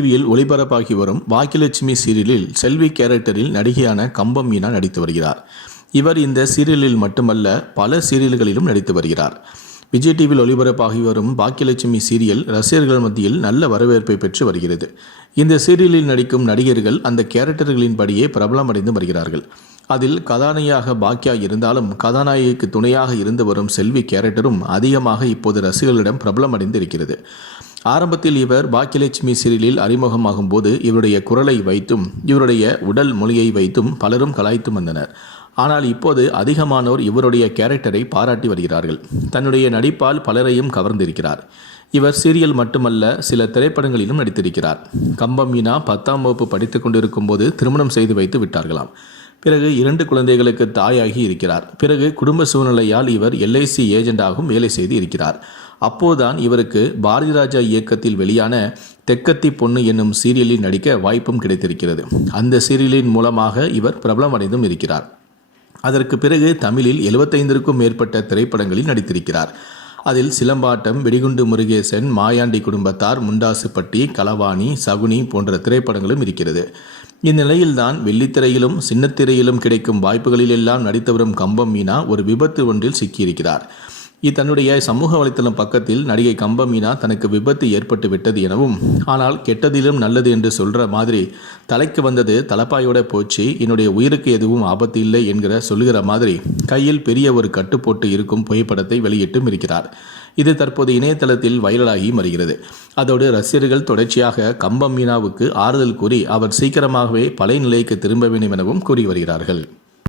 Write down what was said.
டிவியில் ஒளிபரப்பாகி வரும் வாக்கியலட்சுமி சீரியலில் செல்வி கேரக்டரில் நடிகையான கம்பம் மீனா நடித்து வருகிறார். இவர் இந்த சீரியலில் மட்டுமல்ல பல சீரியல்களிலும் நடித்து வருகிறார். விஜய் டிவியில் ஒளிபரப்பாகி வரும் பாக்கியலட்சுமி சீரியல் ரசிகர்கள் மத்தியில் நல்ல வரவேற்பை பெற்று வருகிறது. இந்த சீரியலில் நடிக்கும் நடிகர்கள் அந்த கேரக்டர்களின் படியே பிரபலமடைந்து வருகிறார்கள். அதில் கதாநாயகியாக பாக்கியா இருந்தாலும் கதாநாயகிக்கு துணையாக இருந்து வரும் செல்வி கேரக்டரும் அதிகமாக இப்போது ரசிகர்களிடம் பிரபலமடைந்து இருக்கிறது ஆரம்பத்தில் இவர் பாக்கியலட்சுமி சீரியலில் அறிமுகமாகும் போது இவருடைய குரலை வைத்தும் இவருடைய உடல் மொழியை வைத்தும் பலரும் கலாய்த்து வந்தனர். ஆனால் இப்போது அதிகமானோர் இவருடைய கேரக்டரை பாராட்டி வருகிறார்கள். தன்னுடைய நடிப்பால் பலரையும் கவர்ந்திருக்கிறார். இவர் சீரியல் மட்டுமல்ல சில திரைப்படங்களிலும் நடித்திருக்கிறார். கம்பம் மீனா பத்தாம் வகுப்பு படித்துக் கொண்டிருக்கும் போது திருமணம் செய்து வைத்து விட்டார்களாம். பிறகு இரண்டு குழந்தைகளுக்கு தாயாகி இருக்கிறார். பிறகு குடும்ப சூழ்நிலையால் இவர் எல்ஐசி ஏஜெண்டாகவும் வேலை செய்து இருக்கிறார். அப்போதுதான் இவருக்கு பாரதி ராஜா இயக்கத்தில் வெளியான தெக்கத்தி பொண்ணு என்னும் சீரியலில் நடிக்க வாய்ப்பும் கிடைத்திருக்கிறது. அந்த சீரியலின் மூலமாக இவர் பிரபலமடைந்தும் இருக்கிறார். அதற்கு பிறகு தமிழில் எழுபத்தைந்திற்கும் மேற்பட்ட திரைப்படங்களில் நடித்திருக்கிறார். அதில் சிலம்பாட்டம் வெடிகுண்டு முருகேசன் மாயாண்டி குடும்பத்தார் முண்டாசுப்பட்டி களவாணி சகுனி போன்ற திரைப்படங்களும் இருக்கிறது. இந்நிலையில்தான் வெள்ளித்திரையிலும் சின்னத்திரையிலும் கிடைக்கும் வாய்ப்புகளிலெல்லாம் நடித்து வரும் கம்பம் மீனா ஒரு விபத்து ஒன்றில் சிக்கியிருக்கிறார். தன்னுடைய சமூக வலைத்தளம் பக்கத்தில் நடிகை கம்பமீனா தனக்கு விபத்து ஏற்பட்டு விட்டது எனவும் ஆனால் கெட்டதிலும் நல்லது என்று சொல்கிற மாதிரி தலைக்கு வந்தது தலப்பாயோட போச்சு என்னுடைய உயிருக்கு எதுவும் ஆபத்து இல்லை என்கிற சொல்லுகிற மாதிரி கையில் பெரிய ஒரு கட்டு போட்டு இருக்கும் புகைப்படத்தை வெளியிட்டும் இருக்கிறார். இது தற்போது இணையதளத்தில் வைரலாகி வருகிறது அதோடு ரசிகர்கள் தொடர்ச்சியாக கம்பம் மீனாவுக்கு ஆறுதல் கூறி அவர் சீக்கிரமாகவே பழைய நிலைக்கு திரும்ப வேண்டும் எனவும் கூறி வருகிறார்கள்.